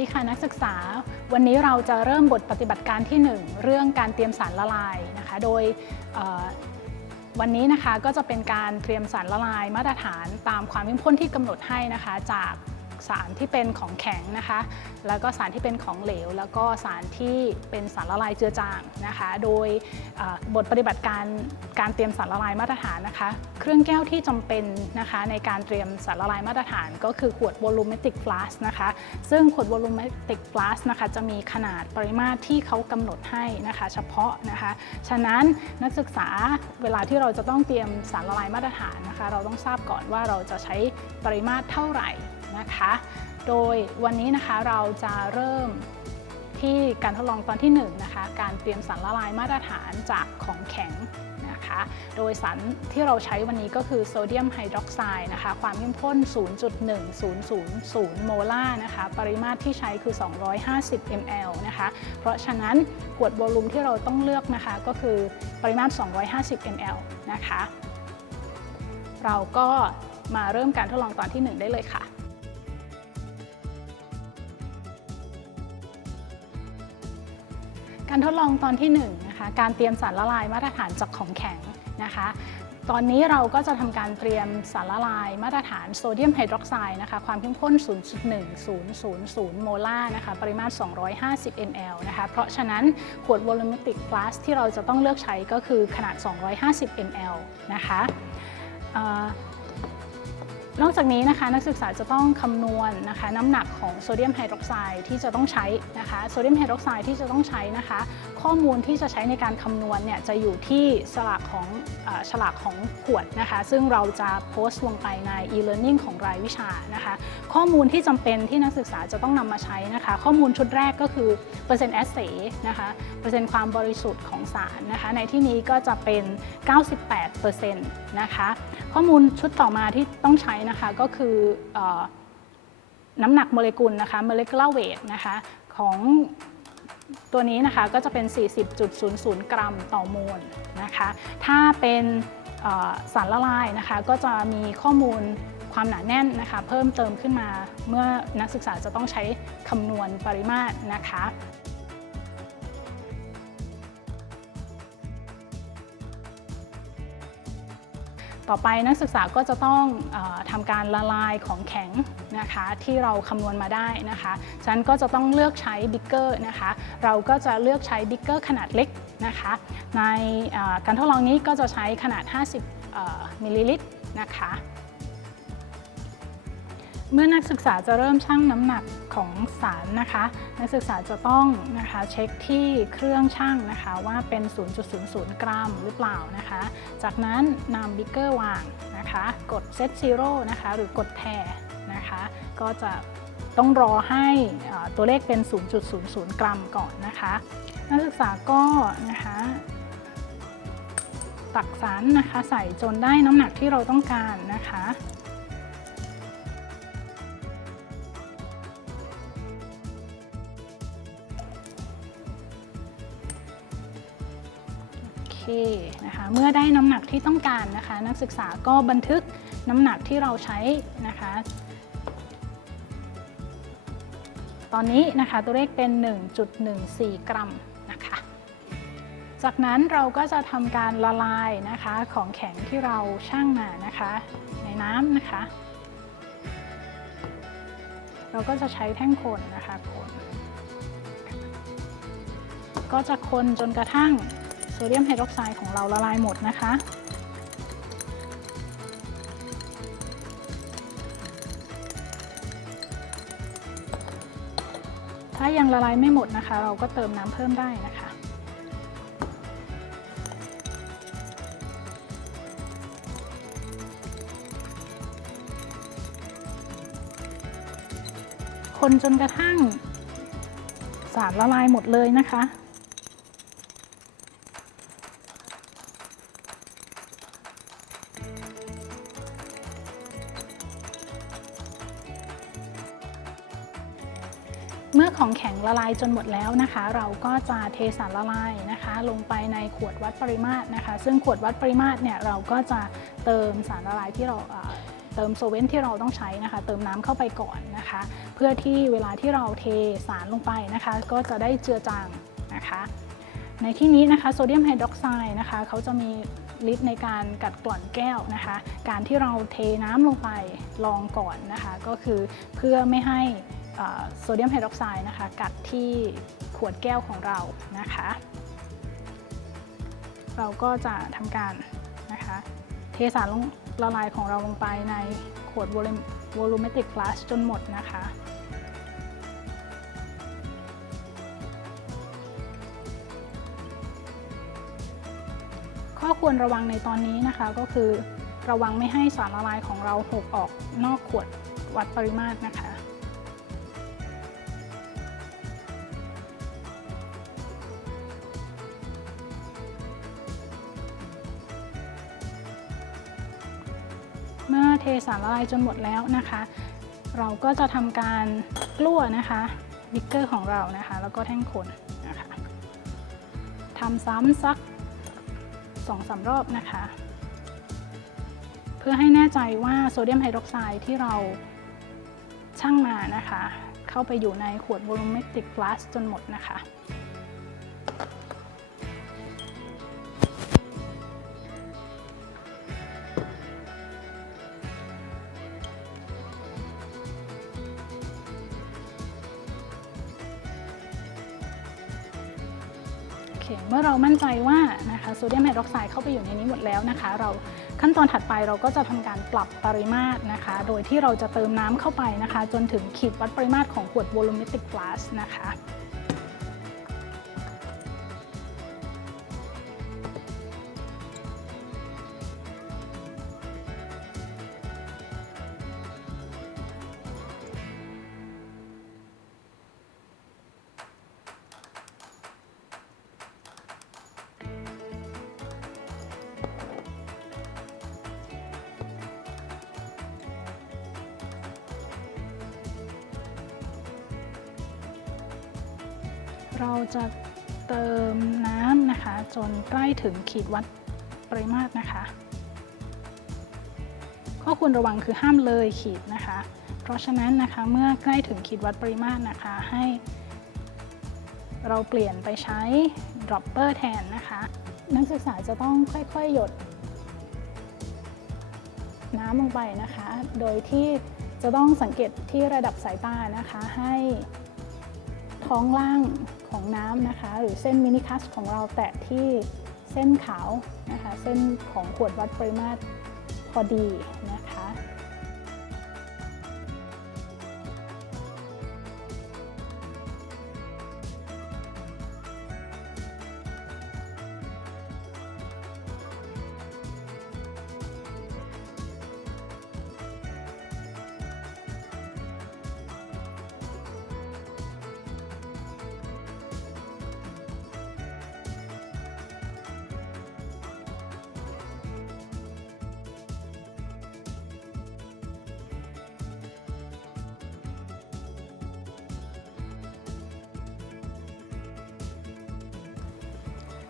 ดีค่ะนักศึกษา วันนี้เราจะเริ่มบทปฏิบัติการที่ 1 เรื่องการเตรียมสารละลายนะคะ โดยวันนี้นะคะก็จะเป็นการเตรียมสารละลายมาตรฐานตามความเข้มข้นที่กำหนดให้นะคะจาก สารที่เป็นของแข็งนะคะ แล้วก็สารที่เป็นของเหลว แล้วก็สารที่เป็นสารละลายเจือจางนะคะ โดยบทปฏิบัติการการเตรียมสารละลายมาตรฐานนะคะ เครื่องแก้วที่จำเป็นนะคะในการเตรียมสารละลายมาตรฐาน ก็คือขวด volumetric flask นะคะ ซึ่งขวด volumetric flask นะคะจะมีขนาดปริมาตรที่เขากำหนดให้นะคะ เฉพาะนะคะ ฉะนั้นนักศึกษาเวลาที่เราจะต้องเตรียมสารละลายมาตรฐานนะคะ เราต้องทราบก่อนว่าเราจะใช้ปริมาตรเท่าไหร่ นะคะ โดยวันนี้นะคะเราจะเริ่มที่การทดลองตอนที่1นงนะคะการเตรียมสารละลายมาตรฐานจากของแข็งนะคะ โดยสารที่เราใช้วันนี้ก็คือโซเดียมไฮดรอกไซด์นะคะ ความเข้มข้น 0.1000 โมลาร์นะคะ ปริมาตรที่ใช้คือ 250 ml นะคะ เพราะฉะนั้นขวดโวลูมที่เราต้องเลือกนะคะก็คือปริมาตร 250 ml นะคะ เราก็มาเริ่มการทดลองตอนที่ 1 ได้เลยค่ะ การทดลองตอนที่1นะคะการเตรียมสารละลายมาตรฐานจากของแข็งนะคะ ตอนนี้เราก็จะทำการเตรียมสารละลายมาตรฐานโซเดียมไฮดรอกไซด์นะคะความเข้มข้น 0.1000 โมลาร์นะคะปริมาตร 250 ml นะคะเพราะฉะนั้นขวด volumetric flask ที่เราจะต้องเลือกใช้ก็คือขนาด 250 ml นะคะ นอกจากนี้นะคะนักศึกษาจะต้องคำนวณนะคะน้ำหนักของโซเดียมไฮดรอกไซด์ที่จะต้องใช้นะคะโซเดียมไฮดรอกไซด์ที่จะต้องใช้นะคะ ข้อมูลที่จะใช้ในการคำนวณเนี่ยจะอยู่ที่ฉลากของอฉลากของขวดนะคะ ซึ่งเราจะโพสต์ลงไปใน e-learning ของรายวิชานะคะ ข้อมูลที่จำเป็นที่นักศึกษาจะต้องนำมาใช้นะคะ ข้อมูลชุดแรกก็คือเปอร์เซ็นต์แอสเซนะคะเปอร์เซ็นต์ความบริสุทธิ์ของสารนะคะในที่นี้ก็จะเป็น 98%นะคะข้อมูลชุดต่อมาที่ต้องใช้นะคะก็คืออน้ำหนักโมเลกุลนะคะ molecular weight นะคะของตัวนี้นะคะก็จะเป็น 40.00 กรัมต่อโมลนะคะ ถ้าเป็นสารละลายนะคะก็จะมีข้อมูลความหนาแน่นนะคะ เพิ่มเติมขึ้นมาเมื่อนักศึกษาจะต้องใช้คำนวณปริมาตรนะคะ ต่อไปนักศึกษาก็จะต้องอทำการละลายของแข็งนะคะที่เราคำนวณมาได้นะคะฉะนั้นก็จะต้องเลือกใช้บิ๊กเกอร์นะคะเราก็จะเลือกใช้บิ๊กเกอร์ขนาดเล็กนะคะในการทดลองนี้ก็จะใช้ขนาด 50มิลลิลิตรนะคะ เมื่อนักศึกษาจะเริ่มชั่งน้ำหนักของสารนะคะ นักศึกษาจะต้องนะคะเช็คที่เครื่องชั่งนะคะว่าเป็น 0.00 กรัมหรือเปล่านะคะ จากนั้นนำบิ๊กเกอร์วางนะคะ กดเซตซีโร่นะคะหรือกดแทนะคะ ก็จะต้องรอให้ตัวเลขเป็น 0.00 กรัมก่อนนะคะ นักศึกษาก็นะคะตักสารนะคะใส่จนได้น้ำหนักที่เราต้องการนะคะ เคนะคะเมื่อได้น้ำหนักที่ต้องการนะคะ นักศึกษาก็บันทึกน้ำหนักที่เราใช้นะคะ ตอนนี้นะคะตัวเลขเป็น 1.14 กรัมนะคะ จากนั้นเราก็จะทำการละลายนะคะของแข็งที่เราชั่งมานะคะ ในน้ำนะคะ เราก็จะใช้แท่งคนนะคะคนก็จะคนจนกระทั่ง โซเดียมไฮดรอกไซด์ของเราละลายหมดนะคะ ถ้ายังละลายไม่หมดนะคะ เราก็เติมน้ำเพิ่มได้นะคะคนจนกระทั่งสารละลายหมดเลยนะคะ ละลายจนหมดแล้วนะคะ เราก็จะเทสารละลายนะคะ ลงไปในขวดวัดปริมาตรนะคะ ซึ่งขวดวัดปริมาตรเนี่ยเราก็จะเติมสารละลายที่เราเติมโซเวนที่เราต้องใช้นะคะ เติมน้ำเข้าไปก่อนนะคะ เพื่อที่เวลาที่เราเทสารลงไปนะคะ ก็จะได้เจือจางนะคะ ในที่นี้นะคะโซเดียมไฮดรอกไซด์นะคะเขาจะมีฤทธิ์ในการกัดกร่อนแก้วนะคะ การที่เราเทน้ำลงไปลองก่อนนะคะ ก็คือเพื่อไม่ให้ โซเดียมไฮดรอกไซด์นะคะ กัดที่ขวดแก้วของเรานะคะ เราก็จะทำการนะคะ เทสารละลายของเราลงไปในขวดวอลูเมตริก glass จนหมดนะคะข้อควรระวังในตอนนี้นะคะก็คือ ระวังไม่ให้สารละลายของเราหกออกนอกขวดวัดปริมาตรนะคะ สารละลายจนหมดแล้วนะคะ เราก็จะทำการกลั้วนะคะวิกเกอร์ของเรานะคะ แล้วก็แท่งคนนะคะทำซ้ำสักสองสามรอบนะคะ เพื่อให้แน่ใจว่าโซเดียมไฮดรอกไซด์ที่เราชั่งมานะคะ เข้าไปอยู่ในขวดวอลูเมตริก glass จนหมดนะคะ เคเมื่อเรามั่นใจว่านะคะโซเดียมไฮดรอกไซด์เข้าไปอยู่ในนี้หมดแล้วนะคะ เราขั้นตอนถัดไปเราก็จะทำการปรับปริมาตรนะคะ โดยที่เราจะเติมน้ำเข้าไปนะคะ จนถึงขีดวัดปริมาตรของขวดวอลูเมติก glass นะคะ เราจะเติมน้ำนะคะ จนใกล้ถึงขีดวัดปริมาตรนะคะ ข้อควรระวังคือห้ามเลยขีดนะคะ เพราะฉะนั้นนะคะเมื่อใกล้ถึงขีดวัดปริมาตรนะคะ ให้ เราเปลี่ยนไปใช้ dropper แทนนะคะ นักศึกษาจะต้องค่อยๆหยด น้ำลงไปนะคะ โดยที่จะต้องสังเกตที่ระดับสายตานะคะ ให้ท้องล่าง ของน้ำนะคะ หรือเส้นมินิคัสของเราแตะที่เส้นขาวนะคะ เส้นของขวดวัดปริมาตรพอดีนะคะ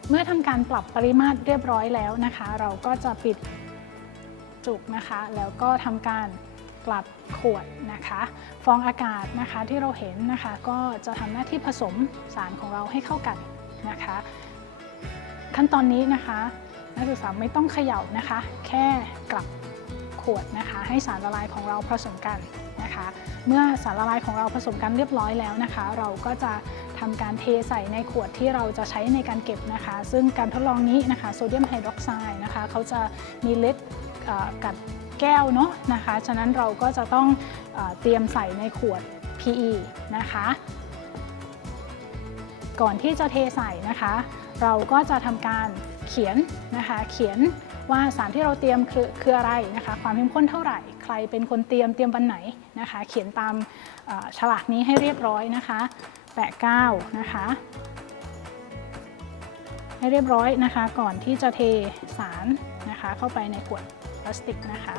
เมื่อทำการปรับปริมาตรเรียบร้อยแล้วนะคะ เราก็จะปิดจุกนะคะ แล้วก็ทำการกลับขวดนะคะ ฟองอากาศนะคะที่เราเห็นนะคะ ก็จะทำหน้าที่ผสมสารของเราให้เข้ากันนะคะ ขั้นตอนนี้นะคะนักศึกษาไม่ต้องเขย่านะคะ แค่กลับขวดนะคะ ให้สารละลายของเราผสมกัน นะคะ เมื่อสารละลายของเราผสมกันเรียบร้อยแล้วนะคะ เราก็จะทำการเทใส่ในขวดที่เราจะใช้ในการเก็บนะคะ ซึ่งการทดลองนี้นะคะโซเดียมไฮดรอกไซด์นะคะเขาจะมีเอ่อกัดแก้วเนาะนะคะ ฉะนั้นเราก็จะต้องเออเตรียมใส่ในขวด PE นะคะ ก่อนที่จะเทใส่นะคะ เราก็จะทำการเขียนนะคะ เขียนว่าสารที่เราเตรียมคือคืออะไรนะคะ ความเข้มข้นเท่าไหร่ ใครเป็นคนเตรียมเตรียมวันไหน นะคะ เขียนตามฉลากนี้ให้เรียบร้อยนะคะ แปะก้าวนะคะ ให้เรียบร้อยนะคะ ก่อนที่จะเทสารนะคะ เข้าไปในขวดพลาสติกนะคะ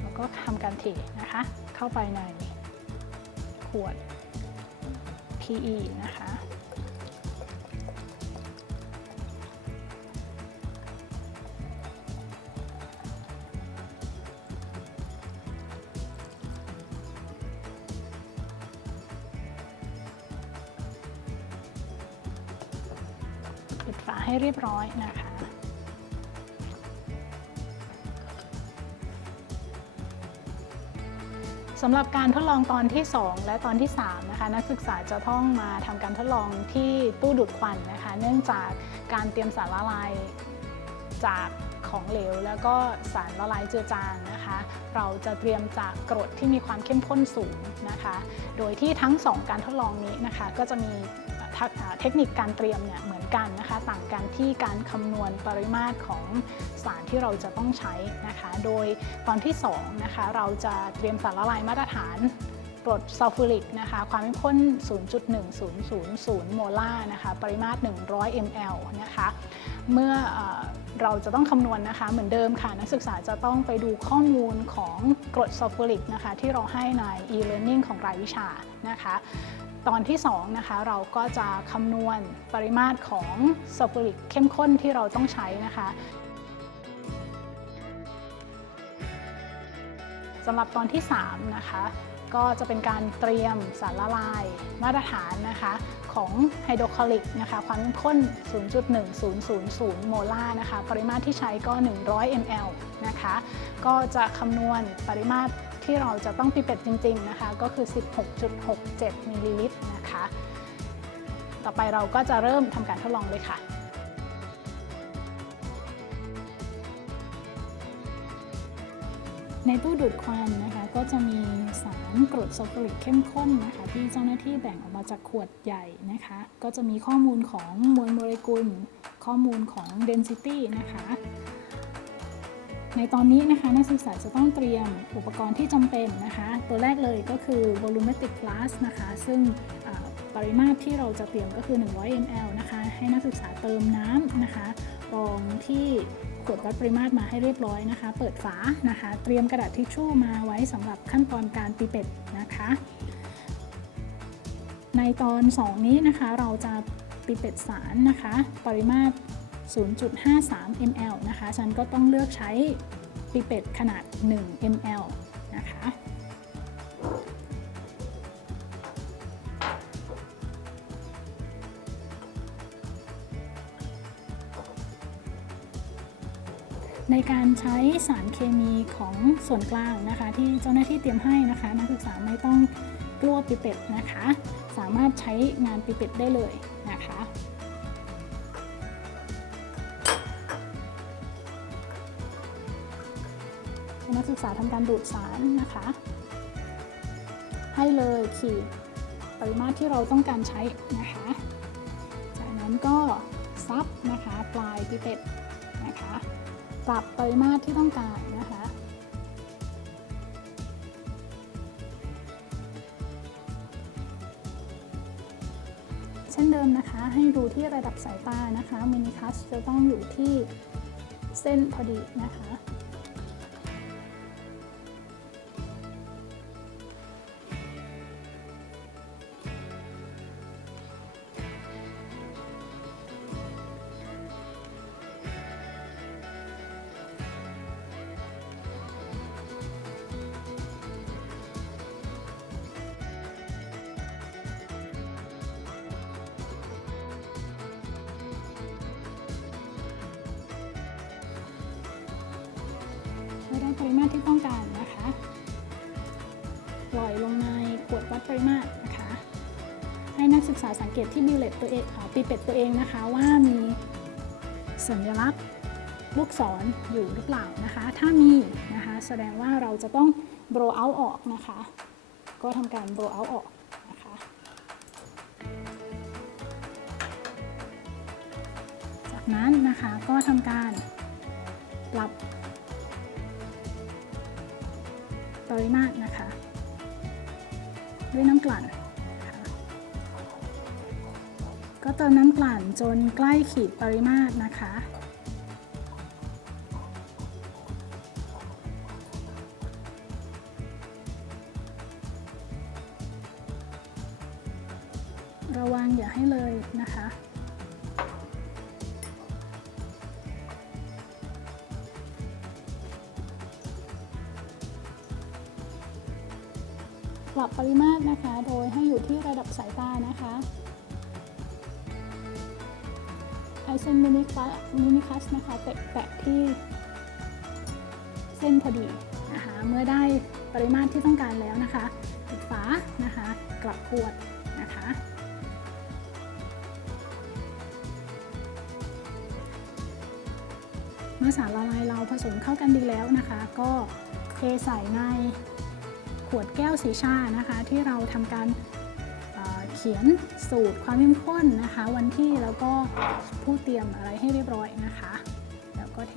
แล้วก็ทำการเทนะคะ เข้าไปในขวด PE นะคะ ปิดฝาให้เรียบร้อยนะคะ สำหรับการทดลองตอนที่ 2 และตอนที่ 3 นะคะ นักศึกษาจะต้องมาทำการทดลองที่ตู้ดูดควันนะคะ เนื่องจากการเตรียมสารละลายจากของเหลวแล้วก็สารละลายเจือจางนะคะ เราจะเตรียมจากกรดที่มีความเข้มข้นสูงนะคะ โดยที่ทั้ง 2 การทดลองนี้นะคะ ก็จะมี เทคนิคการเตรียมเนี่ยเหมือนกันนะคะ ต่างกันที่การคำนวณปริมาตรของสารที่เราจะต้องใช้นะคะ โดยตอนที่2นะคะเราจะเตรียมสารละลายมาตรฐานกรดซัลฟูริกนะคะ ความเข้มข้น 0.1000 โมลาร์นะคะ ปริมาตร 100 ml นะคะ เมื่อเอเราจะต้องคำนวณนะคะ เหมือนเดิมค่ะ นักศึกษาจะต้องไปดูข้อมูลของกรดซัลฟูริกนะคะ ที่เราให้ใน e-learning ของรายวิชานะคะ ตอนที่2นะคะเราก็จะคำนวณปริมาตรของซัลฟูริกเข้มข้นที่เราต้องใช้นะคะสำหรับตอนที่3นะคะก็จะเป็นการเตรียมสารละลายมาตรฐานนะคะของไฮโดรคลอริกนะคะความเข้มข้น 0.1000 โมลาร์นะคะปริมาตรที่ใช้ก็ 100 ml นะคะก็จะคำนวณปริมาตร ที่เราจะต้องปิเป็ดจริง ๆนะคะ ก็คือ 16.67มิลลิลิตรนะคะ ต่อไปเราก็จะเริ่มทำการทดลองเลยค่ะในตู้ดูดควันนะคะก็จะมีสารกรดซัลฟูริกเข้มข้นนะคะที่เจ้าหน้าที่แบ่งออกมาจากขวดใหญ่นะคะ ก็จะมีข้อมูลของมวลโมเลกุล ข้อมูลของ density นะคะ ในตอนนี้นะคะนักศึกษาจะต้องเตรียมอุปกรณ์ที่จำเป็นนะคะ ตัวแรกเลยก็คือ volumetric flask นะคะ ซึ่งปริมาตรที่เราจะเตรียมก็คือ 100 ml นะคะ ให้นักศึกษาเติมน้ำนะคะรองที่ขวดวัดปริมาตรมาให้เรียบร้อยนะคะ เปิดฝานะคะ เตรียมกระดาษทิชชู่มาไว้สำหรับขั้นตอนการปีเป็ดนะคะ ในตอน 2 นี้นะคะเราจะปีเป็ดสารนะคะ ปริมาตร 0.53 ml นะคะ ฉันก็ต้องเลือกใช้ปีเป็ดขนาด 1 ml นะคะ ในการใช้สารเคมีของส่วนกลางนะคะ ที่เจ้าหน้าที่เตรียมให้นะคะ นักศึกษาไม่ต้องกลัวปิเป็ดนะคะ สามารถใช้งานปิเป็ดได้เลยนะคะ นักศึกษาทำการดูดสารนะคะ ให้เลยขีดปริมาตรที่เราต้องการใช้นะคะ จากนั้นก็ซับนะคะปลายปิเป็ดนะคะปรับปริมาตรที่ต้องการนะคะเช่นเดิมนะคะให้ดูที่ระดับสายตานะคะมินิคัสจะต้องอยู่ที่เส้นพอดีนะคะ ปริมาตรที่ต้องการนะคะปล่อยลงในขวดวัดปริมาตรนะคะ ให้นักศึกษาสังเกตที่บิวเลตตัวเองปีเป็ดตัวเองนะคะว่ามีสัญลักษณ์ลูกศรออยู่หรือเปล่านะคะ ถ้ามีนะคะแสดงว่าเราจะต้อง blow out ออกนะคะ ก็ทำการ blow out ออกนะคะจากนั้นนะคะก็ทำการปรับ ปริมาตรนะคะ ด้วยน้ำกลั่นก็เติมน้ำกลั่นจนใกล้ขีดปริมาตรนะคะ บนะคะ โดยให้อยู่ที่ระดับสายตานะคะไอเส้นมินิคัสมินิคัสนะคะแตะที่เส้นพอดีนะคะเมื่อได้ปริมาตรที่ต้องการแล้วนะคะปิดฝานะคะกลับขวดนะคะเมื่อสารละลายเราผสมเข้ากันดีแล้วนะคะ ก็เทใส่ใน ขวดแก้วสีชานะคะ ที่เราทำการเอ่อเขียนสูตรความเข้มข้นนะคะ วันที่แล้วก็ผู้เตรียมอะไรให้เรียบร้อยนะคะ แล้วก็เท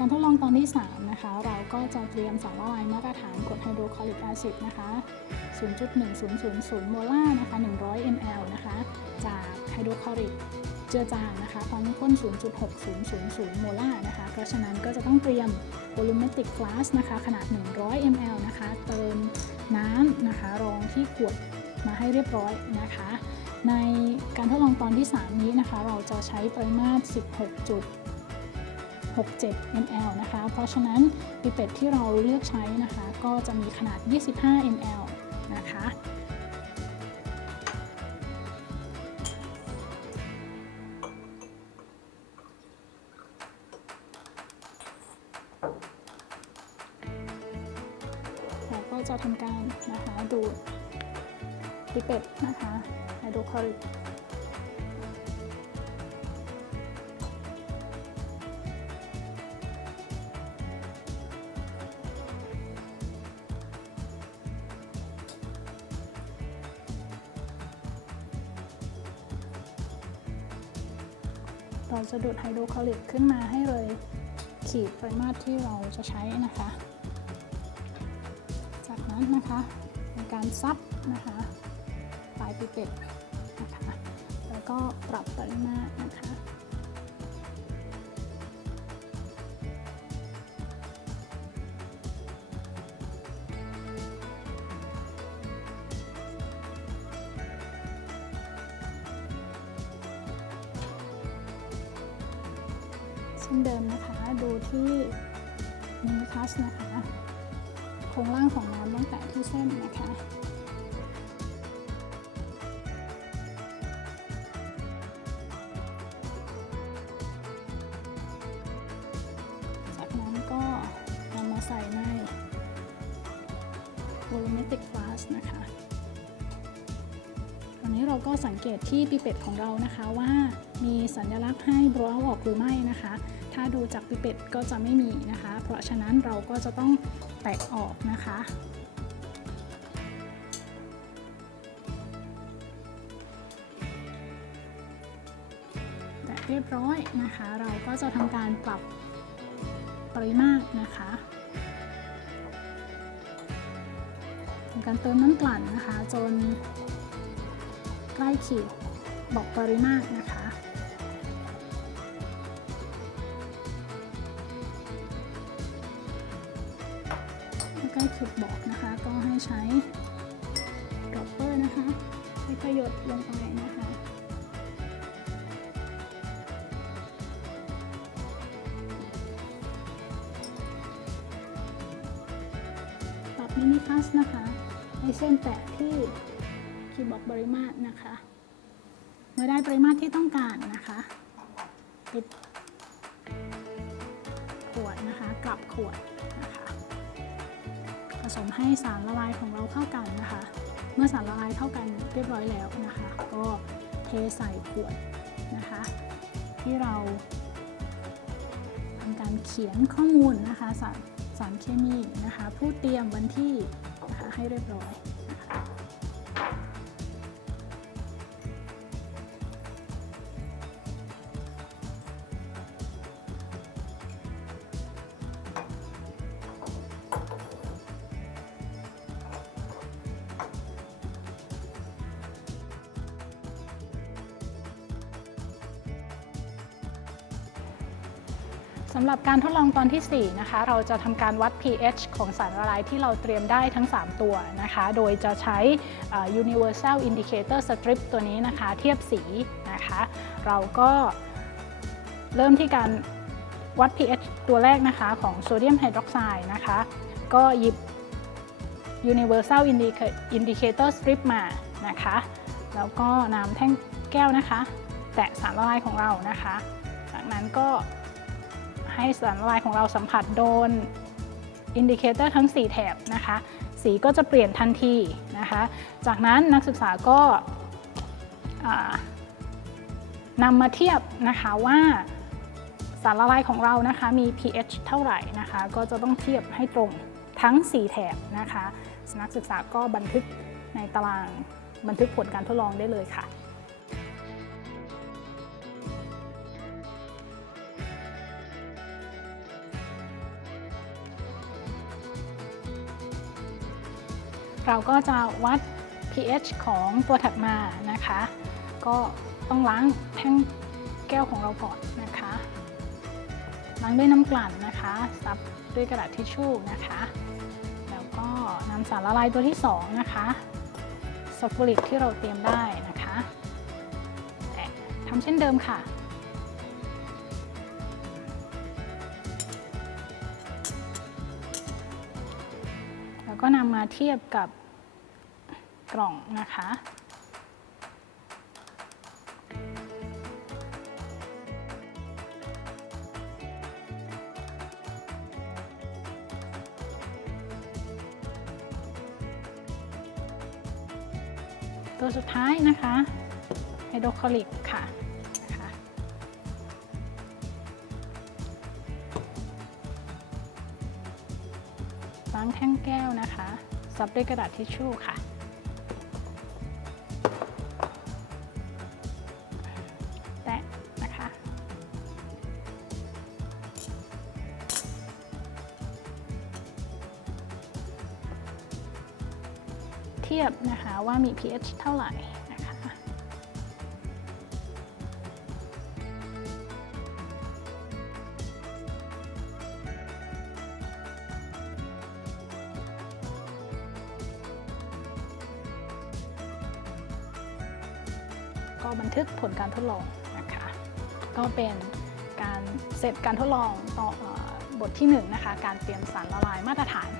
การทดลองตอนที่ 3 นะคะ เราก็จะเตรียมสารละลายมาตรฐานกรดไฮโดรคลอริกแอซิดนะคะ 0.1000 โมลาร์นะคะ 100 ml นะคะ จากไฮโดรคลอริกเจือจางนะคะความเข้มข้น 0.6000 โมลาร์นะคะ เพราะฉะนั้นก็จะต้องเตรียมโวลูเมติกฟลาสนะคะ ขนาด 100 ml นะคะ เติมน้ำนะคะ รองที่ขวดมาให้เรียบร้อยนะคะ ในการทดลองตอนที่ 3 นี้นะคะ เราจะใช้ปริมาตร 16จุด 67 ml นะคะ เพราะฉะนั้นปิเป็ดที่เราเลือกใช้นะคะ ก็จะมีขนาด 25 ml นะคะ เราก็จะทำการนะคะดูดปิเป็ดนะคะไฮโดรคลอริก จะดูดไฮโดรคลอริกขึ้นมาให้เลยขีดปริมาตรที่เราจะใช้นะคะ จากนั้นนะคะในการซับนะคะปลายปิเป็ดนะคะแล้วก็ปรับปริมาตรนะคะ volumetric flask นะคะตอนนี้เราก็สังเกตที่ปิเป็ดของเรานะคะว่ามีสัญลักษณ์ให้ blow out ออกหรือไม่นะคะ ถ้าดูจากปิเป็ดก็จะไม่มีนะคะ เพราะฉะนั้นเราก็จะต้องแตะออกนะคะแต่เรียบร้อยนะคะ เราก็จะทำการปรับปริมาตรนะคะ การเติมน้ำกลั่นนะคะ จนใกล้ขีดบอกปริมาตรนะคะ ใกล้ขีดบอกนะคะ ก็ให้ใช้ดรอปเปอร์นะคะให้ขยดลงไปนะคะ เส้นแตะที่ขีดบอกปริมาตรนะคะ เมื่อได้ปริมาตรที่ต้องการนะคะปิดขวดนะคะ กลับขวดนะคะผสมให้สารละลายของเราเข้ากันนะคะ เมื่อสารละลายเข้ากันเรียบร้อยแล้วนะคะ ก็เทใส่ขวดนะคะ ที่เราทำการเขียนข้อมูลนะคะสารสารเคมีนะคะ ผู้เตรียมวันที่ ให้เรียบร้อย การทดลองตอนทีสี่ 4 นะคะ เราจะทำการวัด pH ของสารละลายที่เราเตรียมได้ทั้ง 3 ตัวนะคะ โดยจะใช้ universal indicator strip ตัวนี้นะคะ เทียบสีนะคะ เราก็เริ่มที่การวัด pH ตัวแรกนะคะของโซเดียมไฮดรอกไซด์นะคะ ก็หยิบ universal indicator strip มานะคะ แล้วก็นำแท่งแก้วนะคะ แตะสารละลายของเรานะคะ จากนั้นก็ ให้สารละลายของเราสัมผัสโดนอินดิเคเตอร์ทั้ง 4 แถบนะคะ สีก็จะเปลี่ยนทันทีนะคะ จากนั้นนักศึกษาก็นำมาเทียบนะคะว่าสารละลายของเรานะคะมี pH เท่าไหร่นะคะ ก็จะต้องเทียบให้ตรงทั้ง 4 แถบนะคะนักศึกษาก็บันทึกในตารางบันทึกผลการทดลองได้เลยค่ะ เราก็จะวัด pH ของตัวถัดมานะคะ ก็ต้องล้างแท่งแก้วของเราก่อนนะคะ ล้างด้วยน้ำกลั่นนะคะ ซับด้วยกระดาษทิชชู่นะคะ แล้วก็นำสารละลายตัวที่ 2 นะคะซัลฟูริกที่เราเตรียมได้นะคะแตะทำเช่นเดิมค่ะแล้วก็นำมาเทียบกับ กล่องนะคะ ตัวสุดท้ายนะคะไฮโดรคลอริกค่ะล้างแท่งแก้วนะคะ ซับด้วยกระดาษทิชชู่ค่ะ เทียบนะคะว่ามี pH เท่าไหร่นะคะก็บันทึกผลการทดลองนะคะ ก็เป็นการเสร็จการทดลองต่อบทที่1นนะคะ การเตรียมสารละลายมาตรฐาน